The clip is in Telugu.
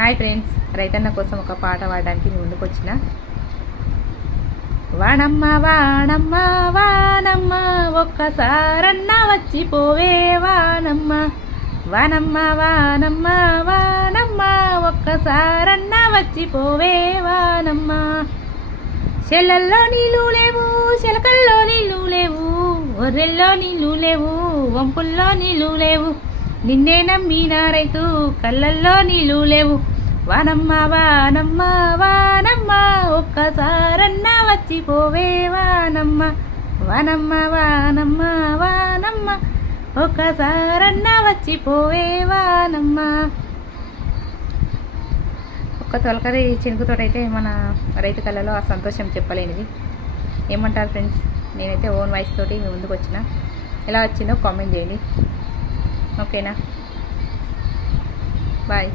హాయ్ ఫ్రెండ్స్, రైతన్న కోసం ఒక పాట పాడడానికి మీ ముందుకు వచ్చిన. వానమ్మ వానమ్మ వానమ్మ ఒక్కసారన్నా వచ్చిపోవే వానమ్మ. వానమ్మ వానమ్మ వానమ్మ ఒక్కసారన్నా వచ్చిపోవే వానమ్మ. చెల్లల్లో నీళ్ళు లేవు, చెలకల్లో నీళ్ళు లేవు, ఒర్రెల్లో నీళ్ళు లేవు, వంపుల్లో నీళ్ళు లేవు, నిన్నే నమ్మిన రైతు కళ్ళల్లో నీళ్ళు లేవు. వానమ్మ వానమ్మ వానమ్మ ఒక్కసారన్నా వచ్చిపోవే వానమ్మ. వానమ్మ వానమ్మ వానమ్మ ఒక్కసారన్నా వచ్చిపోవే వానమ్మ. ఒక్క తొలకరి చినుకుతోటైతే మన రైతు కళ్ళలో ఆ సంతోషం చెప్పలేనిది. ఏమంటారు ఫ్రెండ్స్? నేనైతే ఓన్ వాయిస్ తోటి మీ ముందుకు వచ్చిన. ఎలా వచ్చిందో కామెంట్ చేయండి. ఓకేనా? బాయ్.